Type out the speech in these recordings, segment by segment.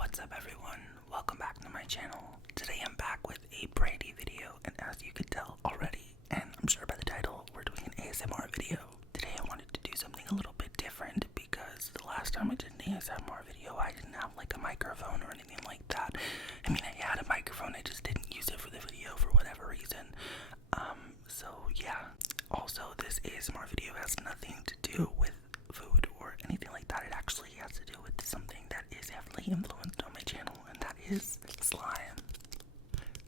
What's up everyone, welcome back to my channel. Today I'm back with a brand new video, and as you can tell already, and I'm sure by the title, we're doing an ASMR video. Today I wanted to do something a little bit different because the last time I did an ASMR video I didn't have like a microphone or anything like that. I mean, I had a microphone, I just didn't use it for the video for whatever reason. So yeah. Also, this ASMR video has nothing to do with food or anything like that. It actually has to do with something that is heavily influenced on my channel, and that is slime.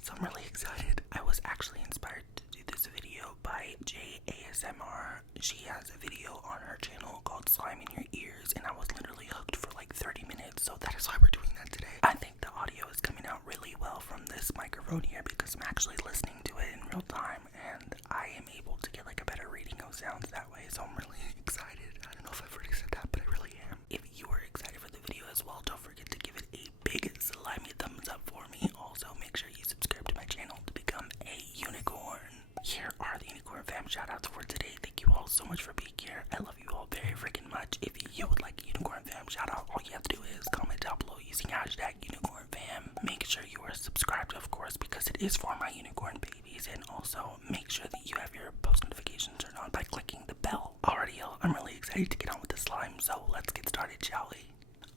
So I'm really excited. I was actually inspired to do this video by JASMR. She has a video on her channel called Slime in Your Ears, and I was literally hooked for like 30 minutes, so that is why we're doing that today. I think the audio is coming out really well from this microphone here because I'm actually listening to it in real time, and I am able to get like a better reading of sounds that way, so I'm really excited. I don't know if I've already said that, but I really am. If you are excited for the video as well, don't forget to give it a big slimy thumbs up for me. Also, make sure you subscribe to my channel to become a unicorn. Here are the Unicorn Fam shoutouts for today. Thank you all so much for being here. I love you all very freaking much. If you would like a Unicorn Fam shoutout, all you have to do is comment down below using hashtag Unicorn Fam. Make sure you are subscribed, of course, because it is for my unicorn babies, and also make sure that you have your post notifications turned on by clicking the bell. Alrighty, y'all, I'm really excited to get on with the slime, so let's get started, shall we?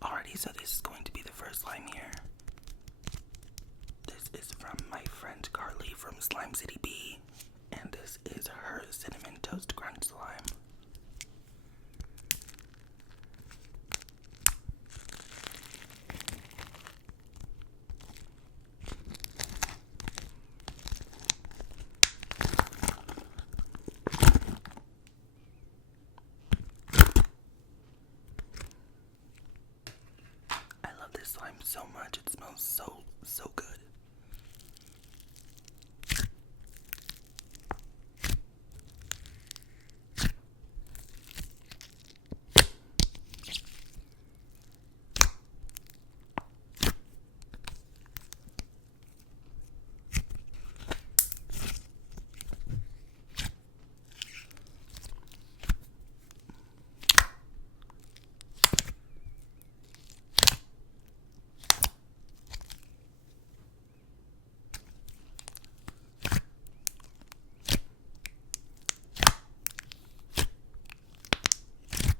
Alrighty, so this is going to be the first slime here. This is from my friend Carly from Slime City B, and this is her cinnamon toast crunch slime. I love this slime so much. It smells so good.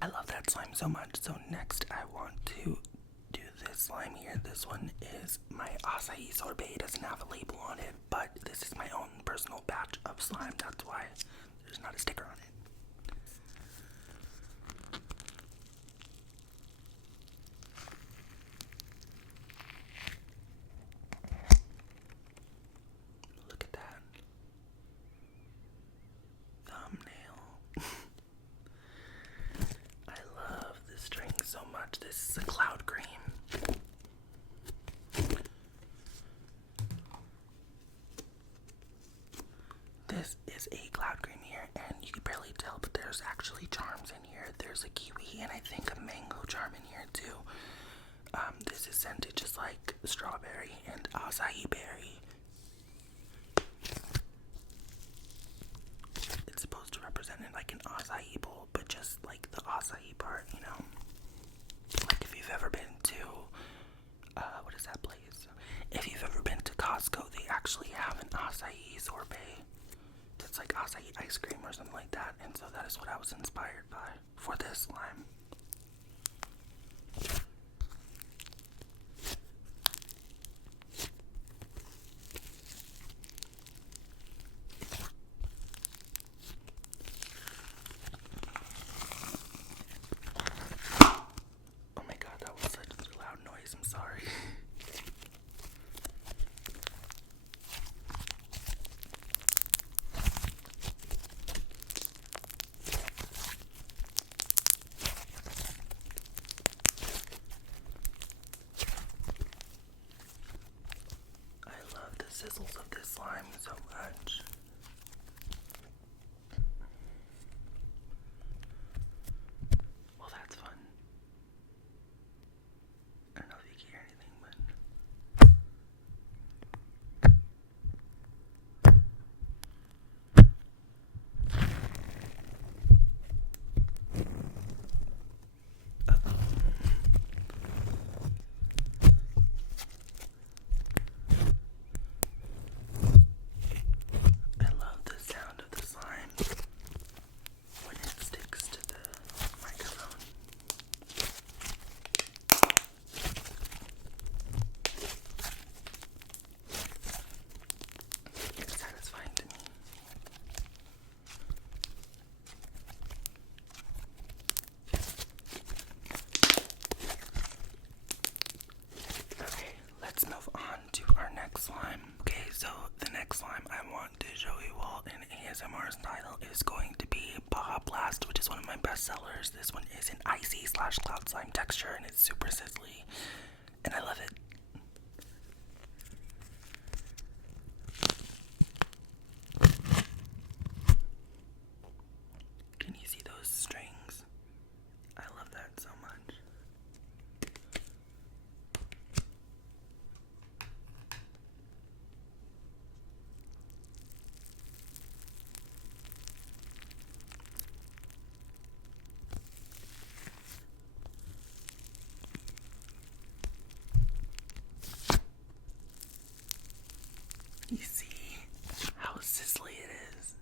I love that slime so much. So next I want to do this slime here. This one is my acai sorbet. It doesn't have a label on it, but this is my own personal batch of slime. That's why there's not a sticker on it. Look at that. Thumbnail. I love this drink so much. This is a cloud cream. This is a cloud cream here, and you can barely tell, but there's actually charms in here. There's a kiwi and I think a mango charm in here too. This is scented just like strawberry and acai berry. It's supposed to represent it like an acai bowl, but just like the acai part, you know? Like if you've ever been to, what is that place? If you've ever been to Costco, they actually have an acai sorbet. It's like acai ice cream or something like that, and so that is what I was inspired by for this slime. Oh my god, that was such a loud noise, I'm sorry. bestsellers. This one is an icy slash cloud slime texture, and it's super sizzly, and I love it. Can you see those strings? I love that so much. You see how sizzly it is?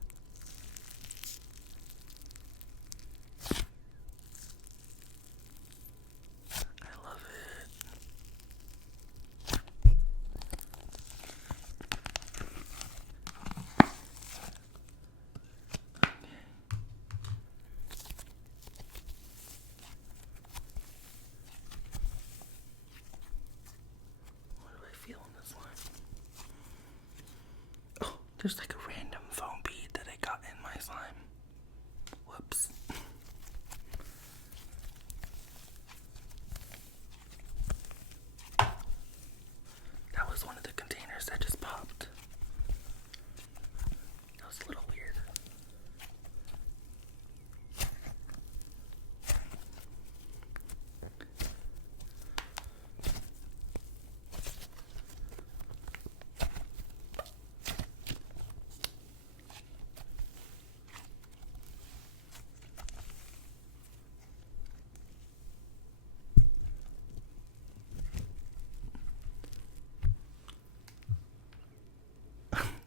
I love it. What do I feel in this one? Oh, there's like a random foam bead that I got in my slime. Whoops. That was one of the containers that just popped. That was a little weird.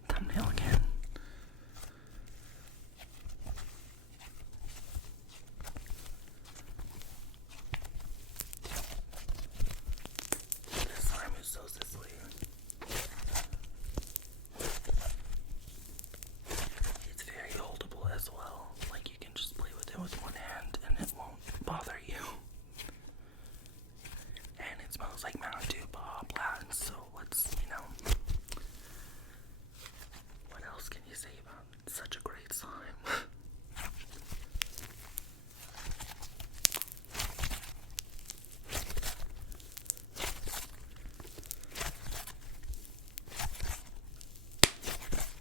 Thumbnail again. This slime is so sizzly. It's very holdable as well. Like you can just play with it with one hand and it won't bother you. And it smells like Mountain Dew, blah blah. So what's, what else can you say about such a great slime?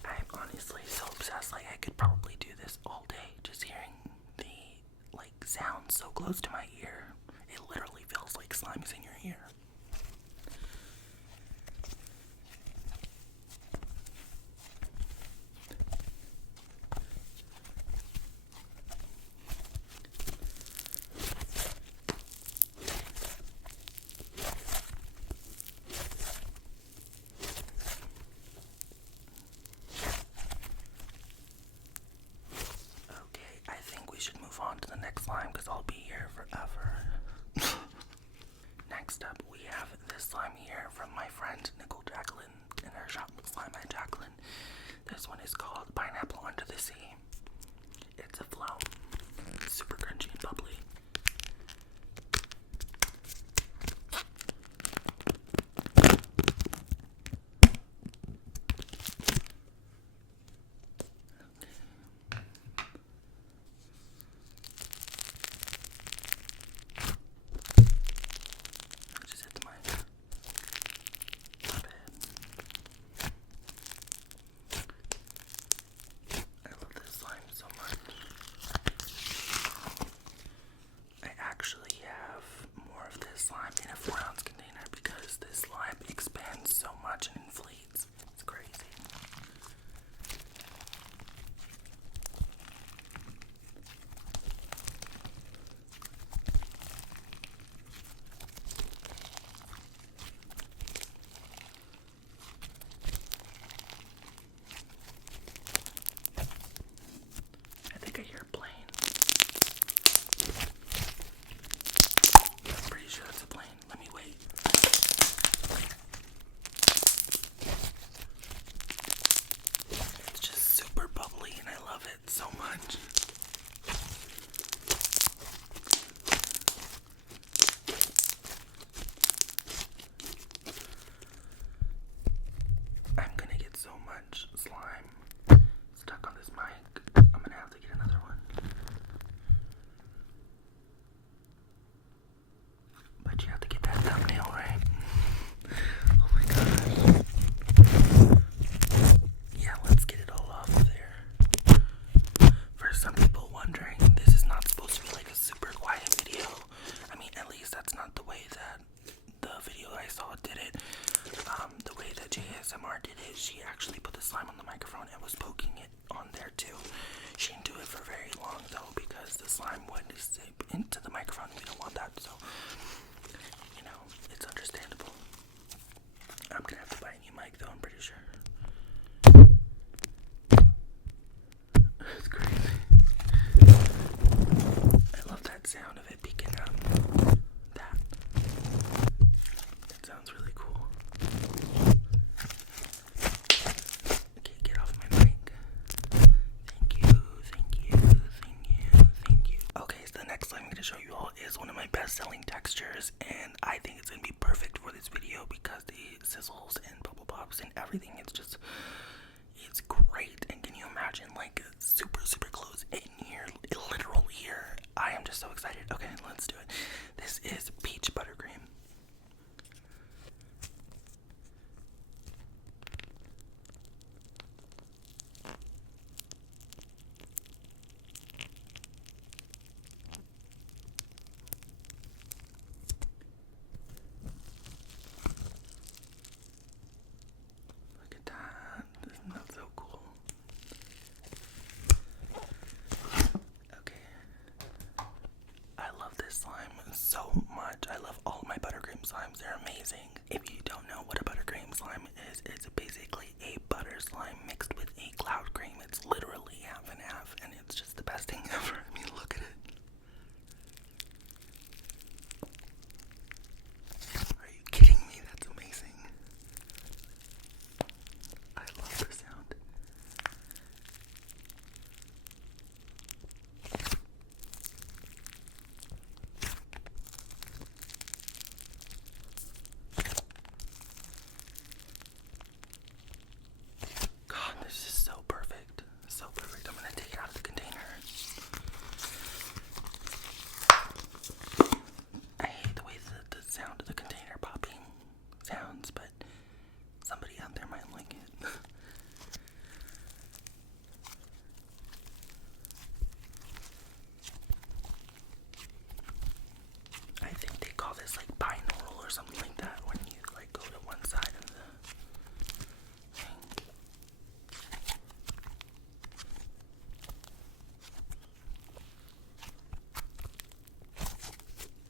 I'm honestly so obsessed. Like I could probably do this all day, just hearing the sound so close to my ear. It literally feels like slime is in your ear. Okay, I think we should move on to the next slime because I'll be here forever. Next up, we have this slime here from my friend Nicole Jacqueline in her shop, Slime at Jacqueline. This one is called Pineapple Under the Sea. It's a flow. It's super crunchy and bubbly. Just hit the mic. My bad. sip into the microphone. We don't want that, so, you know, it's understandable. I'm gonna have to buy a new mic, though, I'm pretty sure. It's crazy. I love that sound of it peeking out. That. It sounds really cool. Okay, get off my mic. Thank you. Okay, so the next slime I'm going to show you all is one of my best-selling textures, and I think it's going to be perfect for this video because the sizzles and bubble pops and everything, it's great. And can you imagine, like, super close in here, literal here? I am just so excited. Okay, let's do it. This is peach buttercream. Look at that. Isn't that so cool? Okay. I love this slime so much. I love all of my buttercream slimes. They're amazing. If you don't know what a buttercream slime is, it's basically a butter slime mixed with a cloud cream. It's literally half and half, and it's just the best thing ever. I mean, look at it. Are you kidding me? That's amazing. I love the sound. God, this is so perfect. So perfect. I'm gonna take it out of the container. I hate the way that the sound of the container popping sounds, but somebody out there might like it. I think they call this like binaural or something like that when you like go to one side of the thing.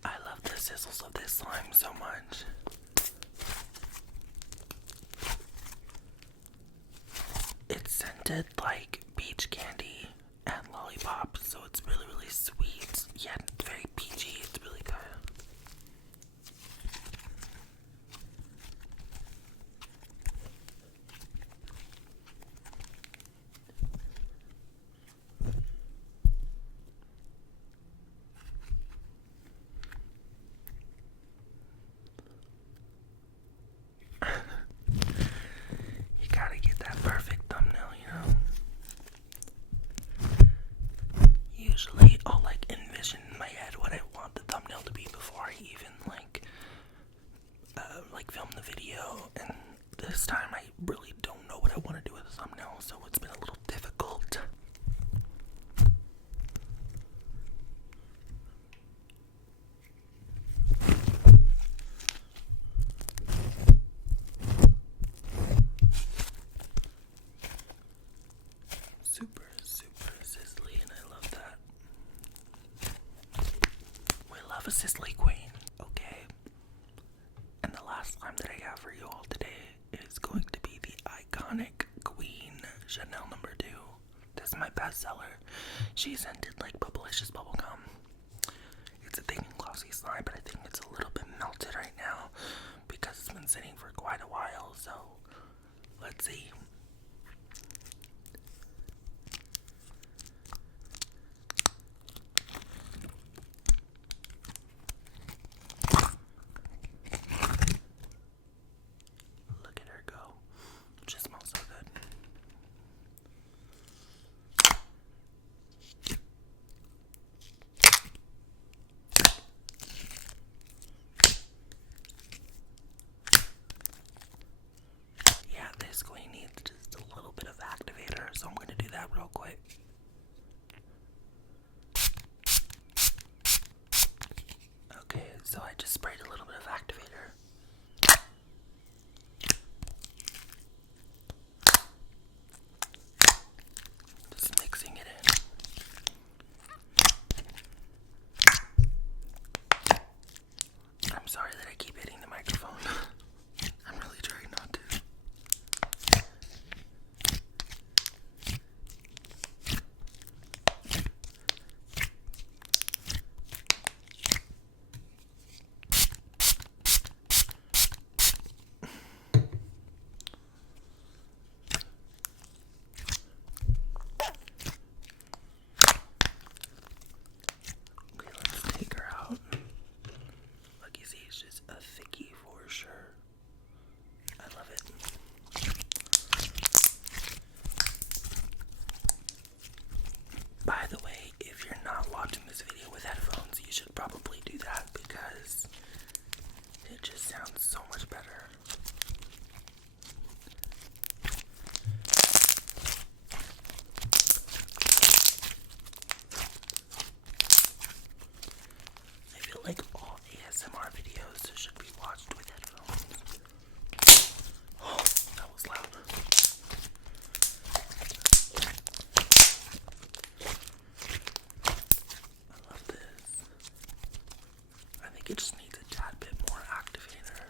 I love the sizzles of this slime so much. It's scented like peach candy and lollipops, so it's really sweet, yet very peachy. It's really good. You gotta get that perfect thumbnail, you know? Usually I'll like envision in my head what I want the thumbnail to be before I even like film the video, and this time I really don't know what I want to do with the thumbnail, so it's been a little difficult. Super sizzly, and I love that. We love a sizzly queen. Okay. And the last slime that I have for you all today is going to be the iconic Queen Chanel No. 2. This is my bestseller. She scented like Bubblicious bubblegum. It's a thick and glossy slime, but I think it's a little bit melted right now because it's been sitting for quite a while, so let's see. Look at her go. She smells so good. Yeah, this queen needs just a little bit of activator, so I'm going to do that real quick. Okay, so I just sprayed a little bit of activator. Just mixing it in. should probably do that because it just sounds so much better. I feel like all ASMR videos should be watched with headphones. Oh, that was loud. I love this. I think it just needs a tad bit more activator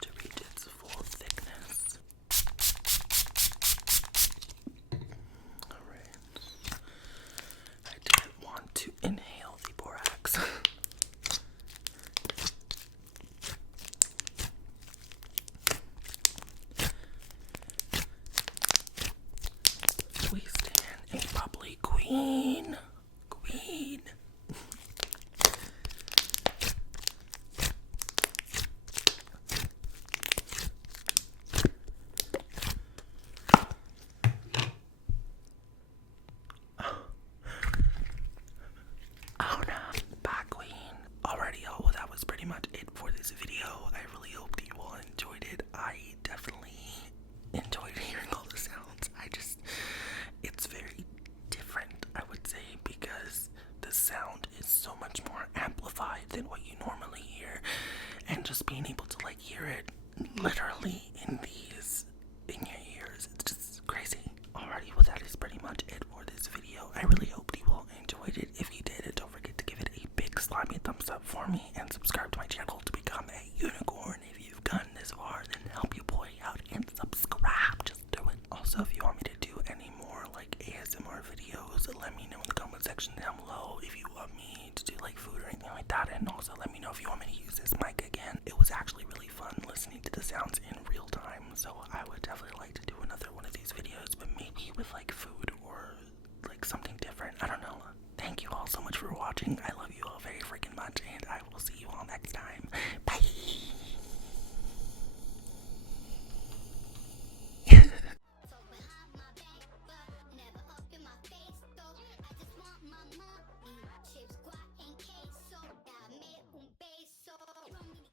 to reach its full thickness. Alright. I didn't want to inhale the borax. We stand a bubbly queen. Queen. Oh no. Bye, queen. Alrighty, y'all. Well, that was pretty much it for this video. I really hope you all enjoyed it. I definitely enjoyed hearing all the sounds. It's very different, I would say, because the sound is so much more amplified than what you normally hear. And just being able to like hear it literally in your ears, it's just crazy. Alrighty, well that is pretty much it for this video. I really hope you all enjoyed it. If you did, don't forget to give it a big slimy thumbs up for me and subscribe to my channel to become a unicorn. If you've gotten this far, then help your boy out and subscribe. Just do it. Also, if you want me to do any more like ASMR videos, let me know in the comment section down below if you want me to do like food or anything like that. And also let me know if you want me to use this mic again. It was actually really fun listening to the sounds in real time.